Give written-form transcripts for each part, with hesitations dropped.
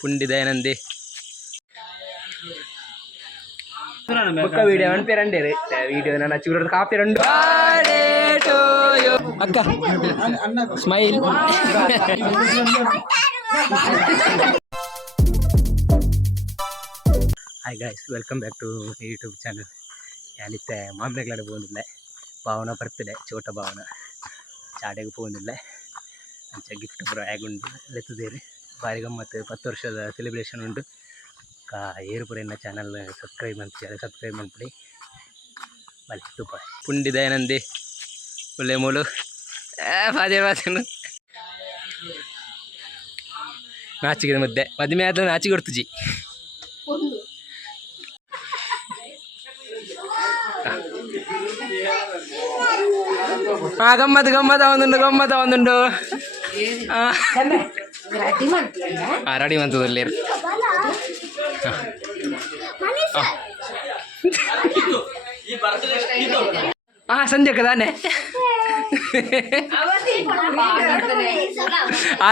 ಪುಂಡಿ ದಯಾನಂದಿ ఒక్క వీడియో అని పేరండి వీడియో నా చూడ కాపీ రెండు అక్క smile hi guys welcome back to YouTube channel ഞാനിത്തെ മാമ്പേക്കളാട് പോകുന്നില്ല ഭാവന ബർത്ത്ഡേ ചോട്ട ഭാവന ಚಾಡೆಗೆ പോകുന്നിಲ್ಲ ಅಂಚ ಗಿಫ್ಟ್ ಬರೋ ಆಗುಂಡು ಲೆತ್ತದೇರಿ ಭಾರಿ ಗಮ್ಮತ್ತು 10 ವರ್ಷದ ಸೆಲೆಬ್ರೇಷನ್ ಉಂಟು ಏರು ಪುರ ಎನ್ನ ಚಾನಲ್ ಸಬ್ಸ್ಕ್ರೈಬ್ ಮಾಡ್ಬಿಡಿ ಬಲಿ ತುಪ್ಪ ಪುಂಡಿ ದಯಾನಂದಿ ಒಳ್ಳೆ ಮೂಲು ಪಾದೇ ಪಾಸನು ನಾಚಿಗೆ ಮುದ್ದೆ ಮದುವೆ ಆದ ನಾಚಿಗೆ ಕೊಡ್ತುಜಿ ಗಮ್ಮತ್ ಅವನುಂಡು ರೆಡಿ ಮಂತದಲ್ಲಿ ಸಂಜೆ ಕದಾನೆ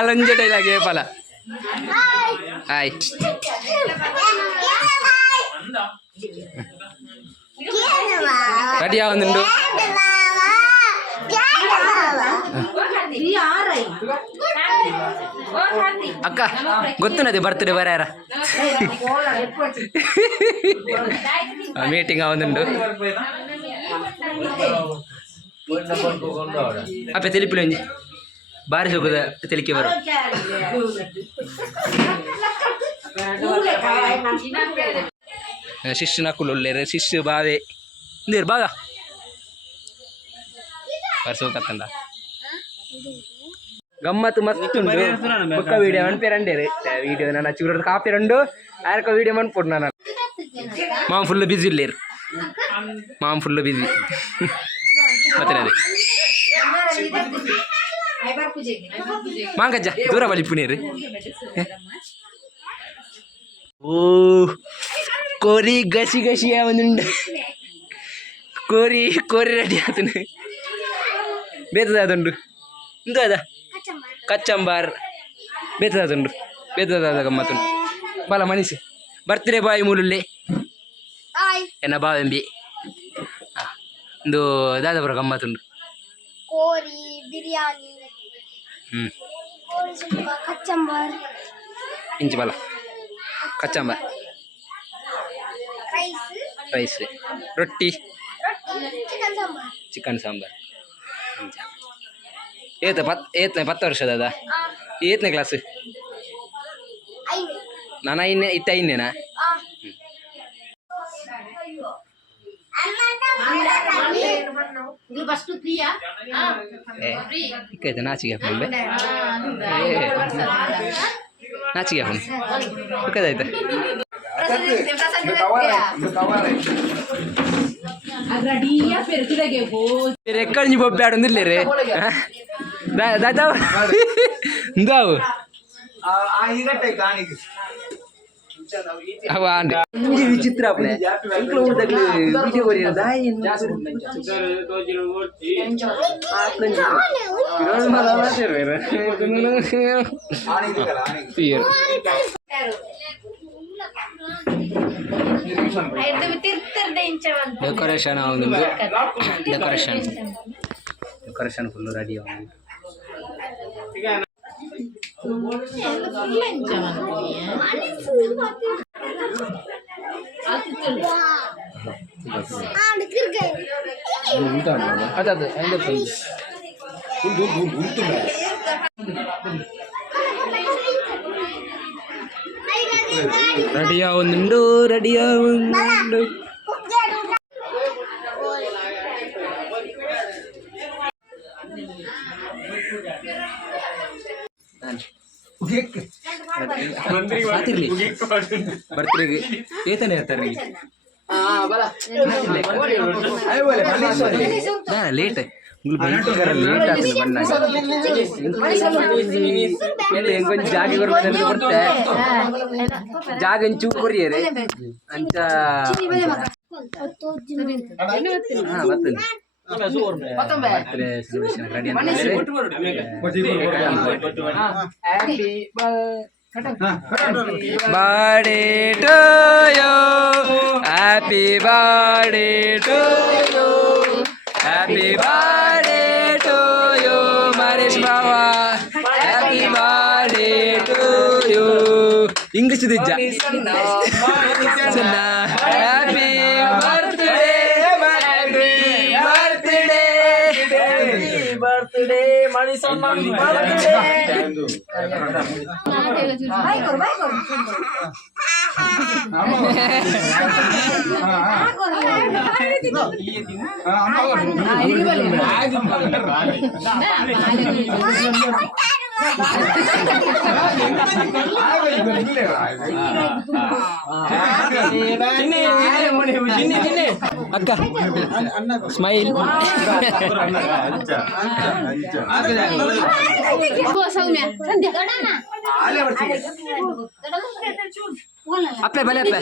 ಲಂಜೆ ಡೈಲಾಗ್ ಫಲ ಹಾಯ್ ರೆಡಿ ಆവുന്നുണ്ട് ಅಕ್ಕ ಗೊತ್ತುನದೆ ಬರ್ತಡೆ ಬರಾರ ಮೀಟಿಂಗ್ ಆവുന്നുണ്ട് ಅಪ್ಪೆ ತೆಲಿಪಿಲು ಒಂಜಿ ಬಾರಿ ಸುಖದ ತೆಲಿಕೆ ಬರು ಶಿಶು ನಕ್ಕುಲು ಒಳ್ಳೆರು ಶಿಶು ಬಾವೆ ನೀರು ಬಾಗ ಬರ್ಸೋಕತ್ತಂದ ಗಮ್ಮತ್ತು ಮಸ್ತ್ ಉಂಟು ಬೊಕ್ಕ ವೀಡಿಯೋ ಮನ್ಪೇರಂಡೇರು ವೀಡಿಯೋ ನಾನು ಚೂರ ಕಾಪಿ ರಂಡು ಆರಕ ವೀಡಿಯೋ ಮನ್ಪುಡು ನಾನು ಮಾಮ ಫುಲ್ ಬಿಸಿ ಇಲ್ಲೇರು ಮಾಮ ಫುಲ್ ಬಿಸಿ ಮತ್ತೆ ಅದೇ ಮಾಂಗಜ್ಜ ದೂರ ಬಲಿಪುನೇರು ಓ ಕೋರಿ ಗಸಿ ಗಸಿ ಅವನುಂಡು ಕೋರಿ ರೆಡಿ ಆತನು ಬೇತದಾದುಂಡು ಇಂದು ಅದ ಕಚ್ಚಂಬಾರ್ ಬೇತದಾದ ಗಮ್ಮತ್ತುಂಡು ಬಲ ಮನಿಸಿ ಬರ್ತ್ಡೇ ಬಾಯ್ ಮೂಲುಲ್ಲೆ ಎನ್ನ ಬಾವೆಂಬಿ ಒಂದು ದಾದಾಪುರ ಗಮ್ಮತ್ತುಂಡು ಕೋರಿ ಬಿರಿಯಾನಿ ಕಚ್ಚಂಬಾರ್ ಇಂಚು ಬಲ ಕಚ್ಚಂಬಾರ್ ರೈಸ್ ರೊಟ್ಟಿ ಚಿಕನ್ ಸಾಂಬಾರ್ ಏತನೇ 10 ವರ್ಷದ ಅದ ಏತನೇ ಕ್ಲಾಸ್ ನಾನು ಐದನೇನಾ ಇಕ್ಕೈತೆ ನಾಚಿಗೆ ಹಾಕೊಂಡೆ ನಾಚಿಗೆ ಹಾಕೊಂಡು ಇಕ್ಕದಾಯ್ತ ಎಕ್ಕಂಜಿ ಬೊಬ್ಬೆ ಆಡೊಂದಿಲ್ಲ ರೇ ದಾದಾ ಇಂದಾವು ಅವ ಇಂಜಿ ವಿಚಿತ್ರ ಅಪ್ಪನೆ ಇಂಕ್ಲು ಊಟದಲ್ಲಿ ವಿಡಿಯೋ ಕೊರಿಯರ ದಾಯಿ ಡೆಕೋರೇಷನ್ ಆവുന്നുണ്ട് ಡೆಕೋರೇಷನ್ ಫುಲ್ ರೆಡಿ ಆവുന്നുണ്ട് ರೆಡಿ ಆവുന്നുണ്ട് ಬರ್ತ್ಡೇಗೆ ಏತನೇ ಇರ್ತಾರೆ ಲೇಟ್ ಲೇಟ್ ಆಗ್ತದೆ ಹೆಂಗೊಂದು ಜಾಗ ಬರ್ತೆ ಜಾಗ ಚೂರು ಕೊರಿಯರೆ ಅಂಚ ಬರ್ತದೆ ಬರ್ತ್ಡೇ ಸೆಲೆಬ್ರೇಷನ್ ರೆಡಿ ಅಂತ birthday to you, happy birthday to you, happy birthday to you ಮರೇಶ್ ಬಾವ, happy birthday to you. English ದಿಜ್ಜ happy birthday birthday Manisan birthday ಅಕ್ಕ ಸ್ಮೈಲ್. ಅಪ್ಪೆ ಬಲೆ ಅಪ್ಪೆ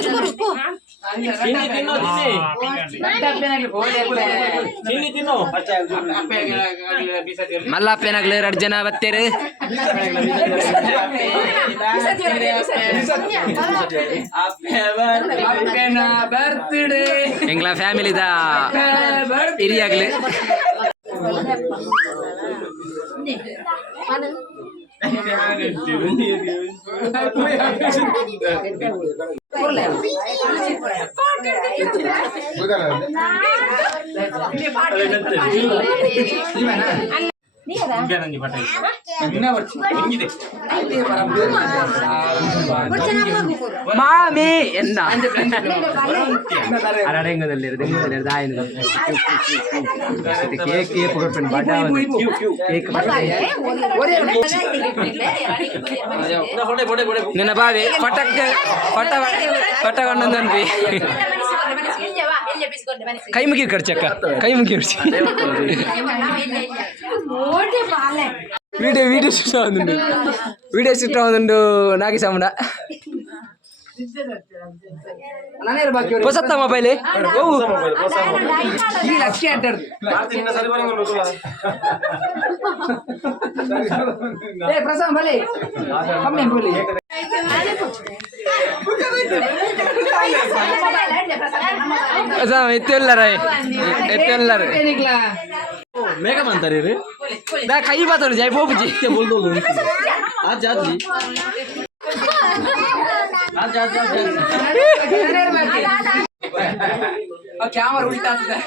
ಮಲ್ಲ ಅಪ್ಪೇನಾಗ್ಲಿ 2 ಜನ ಬತ್ತೇರು. ಎಂಗ್ಲ ಫ್ಯಾಮಿಲಿದ ಹಿರಿಯಾಗ್ಲಿ. ಮಾಮಿ ಎನ್ನ ಅರಡೆಂಗದಲ್ಲಿ ಕೇಕ್ ಕೇಕ್ ಕೊಡ್ಪೇನೆ ಬಡ ಕೇಕ್ ನಿನ್ನ ಬಾವಿ ಪಟಕ್ ಪಟ ಪಟ ಒಂದೊಂದು ಕೈ ಮುಗಿ ಖರ್ಚಕ್ಕ ಕೈ ಮುಗಿ ಖರ್ಚು వీడియో సిస్టమ్ ఉందండు నాకి సముడ ಹೊಸತ್ತ ಮೊಬೈಲ್ ಲಕ್ಷ ಅಂಟಾడు ಪ್ರಸಾದ್ ಬಲೆ ಕಮ್ಮಿ ಬೋಲಿ ಎತ್ತೆಲ್ಲರು ಮೇಘಮ್ ಅಂತಾರೆ ರೀ ನಾ ಕೈ ಮಾತಾಡು ಜೈ ಬೋಬುಜಿ ಬೋಲ್ದೋದು आज जाती ಕ್ಯಾಮರಾ ಉಲ್ಟಾ ಆಗ್ತದೆ.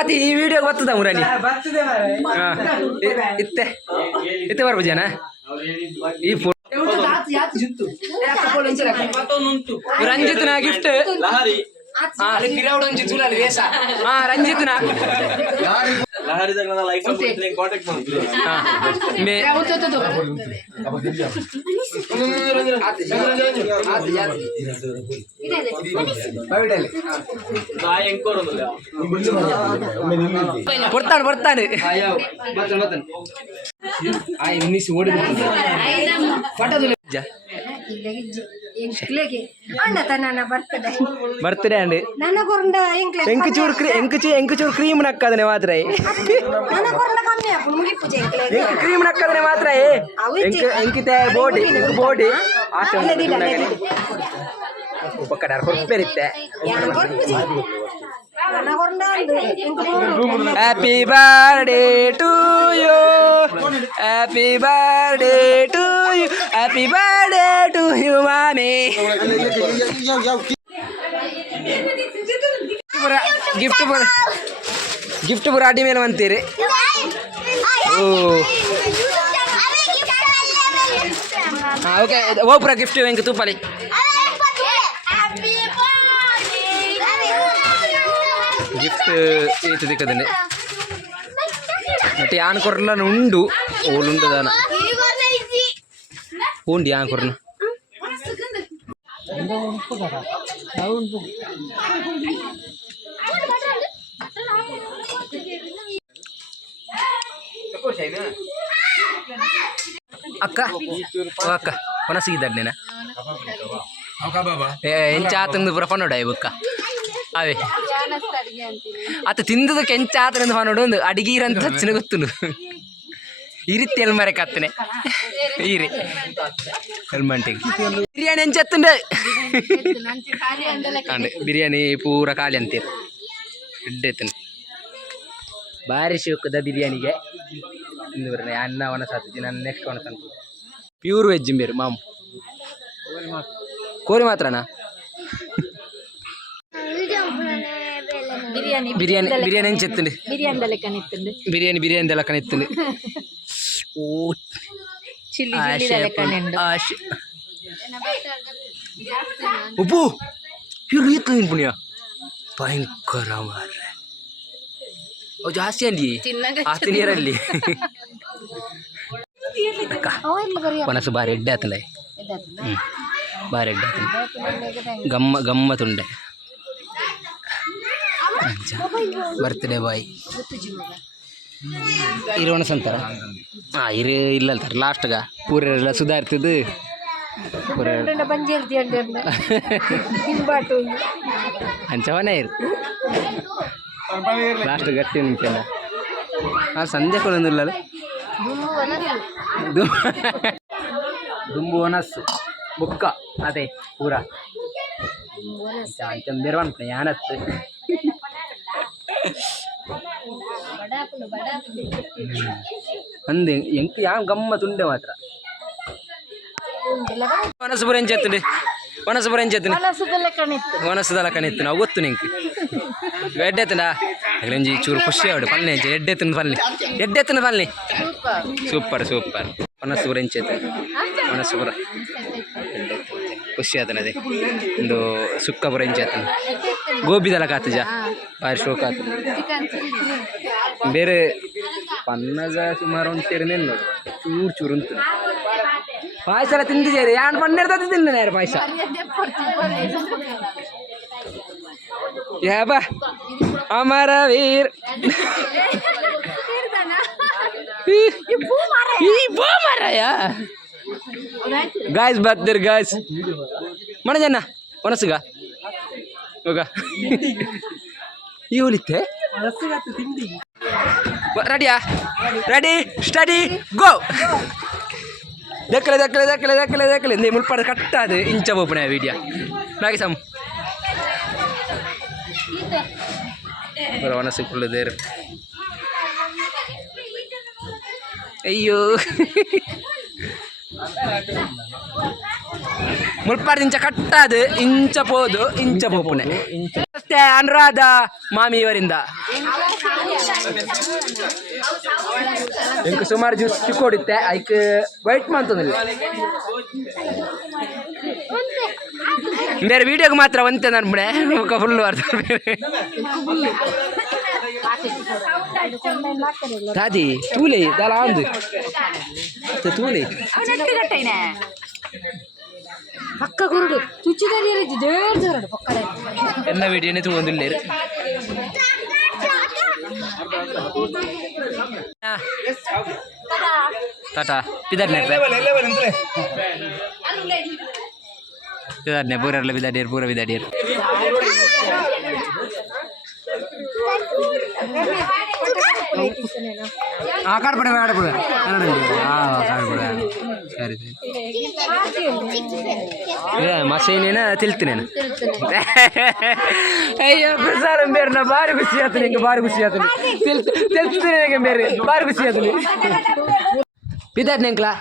ಅತಿ ಈ ವಿಡಿಯೋಗೆ ಬರ್ತದ ಮುರಾನಿ ಇತ್ತೆ ಇತ್ತೆ ಬರ್ಬ ಜನ ಈ ರಂಜಿತ್ ನಾ ಗಿಫ್ಟ್ ರಂಜಿತ್ ನಾ ಬರ್ತಾನೆ ಬರ್ತಾನೆ బర్త్డే అండి ఎంకుచూరు క్రీమ్ నక్కదనే మాత్ర క్రీమ్ నక్కదనే మాత్ర ఎంకితే ಬೋಡಿ ಬೋಡಿ ಒಕ್ಕಡ ಹೊರಪೇರಿತ್ತೆ. Happy birthday to you, happy birthday to you, happy birthday to you ಮಾಮಿ. ಗಿಫ್ಟ್ ಪೂರ ಅಡಿ ಮೇಲೆ ಅಂತೀರಿ. ಓ ಓಕೆ ಓ ಪೂರ ಗಿಫ್ಟ್ ಹೆಂಗೆ ತೂಪಲಿ ಗಿಫ್ಟ್ ಏತು ದಿಕ್ಕದನ್ನೇ ಮತ್ತೆ ಯಾನ್ ಕೊರ್ಲ ಉಂಡು ಓಲುಂಡು ದಾನ ಉಂಡು ಯಾನ್ ಕೊರ್ನ ಅಕ್ಕ ಓ ಅಕ್ಕ ಪನಸಿಗಿದ್ದಾಡ್ ನೀನ ಎಂಚ ಆತಂದು ಪುರ ಪನ್ನೋಡ ಬುಕ್ಕ ಅವೇ ಆತ ತಿಂದದಕ್ಕೆ ಎಂಚ ಆತನಂದು ಪನ್ನೋಡು ಒಂದು ಅಡಿಗೀರಂತ ಹಚ್ಚಿನ ಗೊತ್ತುಂಡು ಇರಿತ್ತಿ ಎಲ್ಮರೆ ಕತ್ತನೆ ಈರಿ ಎಲ್ಮಂಟಿಗೆ ಬಿರಿಯಾನಿ ಎಂಚತ್ತುಂಡು ಅಂಡೆ ಬಿರಿಯಾನಿ ಪೂರ ಖಾಲಿ ಅಂತೀರ ಎಡ್ಡೆತ್ತನೆ ಭಾರಿ ಶೋಕದ ಬಿರಿಯಾನಿಗೆ ಇಂದು ಬರನೆ ಅನ್ನ ಒಣಸ ಹತ್ತಿದ್ದಿ ನಾನು ನೆಕ್ಸ್ಟ್ ಒಣಸ ಅನ್ಕೋ ಪ್ಯೂರ್ ವೆಜ್ ಬೇರು ಮಾಮು ಕೋರಿ ಮಾತ್ರನಾ ಬಿರಿಯಾನಿ ಬಿರಿಯಾನಿ ಬಿರಿಯಾನಿ ಎಂಚೆತ್ತುಂಡು ಬಿರಿಯಾನಿ ಬಿರಿಯಾನಿ ಲೆಕ್ಕನ ಎತ್ತುಂಡು ಓ ಉಪ್ಪು ಇವ್ರು ಈತ ಪುಣ್ಯ ಭಯಂಕರ ಮಾರ್ರೆ ಅವು ಜಾಸ್ತಿ ಅಲ್ಲಿ ಆತ ನೀರಲ್ಲಿ ಅಕ್ಕ ಮನಸ್ಸು ಬಾರಿ ಎಡ್ಡೆ ಆತಲ್ಲ ಬಾರಿ ಎಡ್ಡೆ ಆತಲ್ಲ ಗಮ್ಮತ್ತುಂಡೆ ಬರ್ತ್ಡೇ ಬಾಯ್ ಇರೋಣ ಸಂತಾರ ಹಾಂ ಇರು ಇಲ್ಲ ಅಂತಾರೆ ಲಾಸ್ಟ್ಗ ಪೂರೆಲ್ಲ ಸುಧಾರಿತದು ಪೂರ ಅಂಚವನೇ ಇರು ಲಾಸ್ಟ್ ಗಟ್ಟಿ ನಿಂತೆಲ್ಲ ಹಾಂ ಸಂಧ್ಯಾ ಕೊಡೋದಿಲ್ಲ ದುಂಬು ಒನಸ್ಸು ಬುಕ್ಕ ಅದೇ ಪೂರ ಅಂಚ ಬೆರವನ್ಪ ಯಾನತ್ತು ಅಂದೆ ಎಂಕ ಯಾವ ಗಮ್ಮತ್ತುಂಡೆ ಮಾತ್ರ ವನಸಪುರ ಎಂಚೆತ್ತುಂಡು ವನಸಪುರ ಎಂಚೆತ್ತುಂಡು ವನಸದಲ್ಲ ಕಣಿತ್ತು ನಾವು ಗೊತ್ತು ನಿಂಗೆ ಎಡ್ಡೆತ್ತಂಡ ಒಂಜಿ ಚೂರು ಖುಷಿ ಆವಡು ಪಲ್ಲೆ ಎಂಚೆ ಎಡ್ಡೆತ್ತನ ಪಲ್ಲೆ ಸೂಪರ್ ಸೂಪರ್ ವನಸಪುರ ಎಂಚೆತ್ತು ವನಸಪುರ ಖುಷಿ ಆತನ ಅದೇ ಒಂದು ಸುಕ್ಕಪುರ ಎಂಚೆತ್ತನ ಗೋಬಿದಲ್ಲ ಕಾತಜ ಭಾರಿ ಶೋಕ ಆತ ಬೇರೆ ಪನ್ನಗ ಸುಮಾರು ಒಂದು ಸೇರಿ ನಿಲ್ಲ ಚೂರು ಚೂರು ಉಂಟು ಪಾಯಸ ಎಲ್ಲ ತಿಂದಿದ್ದೀರಿ ಯಾರು ಪನ್ನೆರಡು ತಿಂದ ಯಾರು ಪಾಯಸ ಯಾಬ ಅಮರ ವೀರ್ ಗಾಯ್ಸ್ ಬರ್ತೀರಿ ಗಾಯ್ಸ್ ಮಣಜನ್ನ ಒಣಸುಗ ಹೋಗ ಈ ಹೋಲಿತ್ತೆ ರೆಡಿಯಾ ರೆಡಿ ಸ್ಟಡಿ ಗೋ ದಕ್ಕಲೆ ದಕ್ಕಲೆ ದಕ್ಕಲೆ ದಕ್ಕಲೆ ದಕ್ಕಲೆ ನೀ ಮುಲ್ಪಾಡ ಕಟ್ಟಾದು ಇಂಚ ಬೋಪಣೆ ವೀಡಿಯೋ ನಾಗಿ ಸಮ್ ವನಸು ಕುಳ್ಳದೇರು ಅಯ್ಯೋ ಮುಲ್ಪಾಡ ಇಂಚ ಕಟ್ಟಾದು ಇಂಚ ಪೋದು ಇಂಚ ಬೋಪಣೆ ಅಷ್ಟೇ ಅನುರಾಧ ಮಾಮಿಯವರಿಂದ ಇಂಕ ಸುಮಾರು ಜ್ಯೂಸ್ ಚಿಕ್ಕೋಡಿತ್ತೆ ಐಕ್ ವೈಟ್ ಮಾಡ್ತದಿಲ್ಲ ಬೇರೆ ವಿಡಿಯೋಗೆ ಮಾತ್ರ ಒಂತೆ ನನ್ಬಿಡೆ ಮುಖ ಫುಲ್ಲು ಅರ್ಥ ದಾದಿ ತೂಲೆ ದಾಲ ಆಂದು ತೂಲೆ ಪಕ್ಕ ಕುರುಡು ತುಚ್ಚಿದಲ್ಲಿ ದೇವ್ರ ದೇವ್ರಡು ಪಕ್ಕದ ಎಲ್ಲ ವಿಡಿಯೋನೇ ತಗೊಂಡಿಲ್ಲ ಟಾಟಾ ಬಿದಾಡ್ನೆ ಬಿದಾಡ್ನೆ ಪೂರೆಲ್ಲ ಬಿದಾಡಿಯರು ಪೂರ ಬಿದಾಡಿಯರು ಕಾಡ್ಪಡೆ ಆಡಪಡ ಕಾಡ್ಪಡ ಸರಿ ಸರಿ ಮಸೇನೇನ ತಿಳ್ತೀನೇನು ಅಯ್ಯೋ ಪ್ರಸಾರ ಬೇರೆ ನಾ ಭಾರಿ ಖುಷಿ ಆಯ್ತು ನಿಂಗೆ ಭಾರಿ ಖುಷಿ ಆಯ್ತು ತಿಳ್ತೀನಿ ನನಗೆ ಬೇರೆ ಭಾರಿ ಖುಷಿ ಆಯ್ತು ಬಿದ್ದಾಡ್ ನಿಂಕ್ಲಾ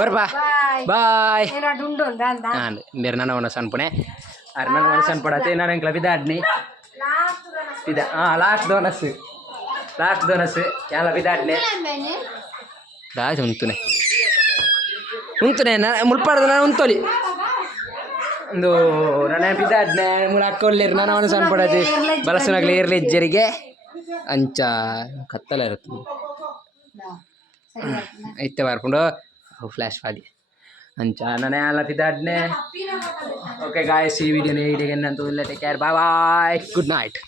ಬರ್ಪಾ ಬಾಯ್ ನಾನು ಬೇರೆ ನನ್ನ ಒಣ ಸಣ್ಪಣೆ ಅರೆ ನನ್ನ ಒಣ ಸಣ್ಪಡತ್ತೆ ನಾನು ಎಂಕ್ಲ ಬಿದ್ದಾಡ್ನಿ ಬಿದ ಲಾಸ್ಟ್ ದೋನಸ್ ಎಲ್ಲ ಬಿದ್ದಾಡ್ನೆ ರಾಜ್ ಉಂತುನೆ ಮುಲ್ಪಾಡ್ದ ನಾನು ಉಂತೋಲಿ ಒಂದು ನನ್ನ ಬಿದ್ದಾಡ್ನೆ ಮುಳ ಹಾಕೊಳ್ಳಿರಿ ನಾನು ಅವನು ಸಣ್ಣ ಪಡೋದು ಬಲಸನಾಗ್ಲಿ ಇರಲಿ ಹೆಜ್ಜರಿಗೆ ಅಂಚ ಕತ್ತಲ ಇರುತ್ತೆ ಐತೆ ಬಾರ್ಕೊಂಡು ಫ್ಲ್ಯಾಶ್ ಫಾಲಿ ಅಂಚ ನಾನೇ ಎಲ್ಲ ಬಿದ್ದಾಡ್ನೆ ಓಕೆ ಗಾಯ್ಸ್ ಈ ವಿಡಿಯೋನ take care bye good night.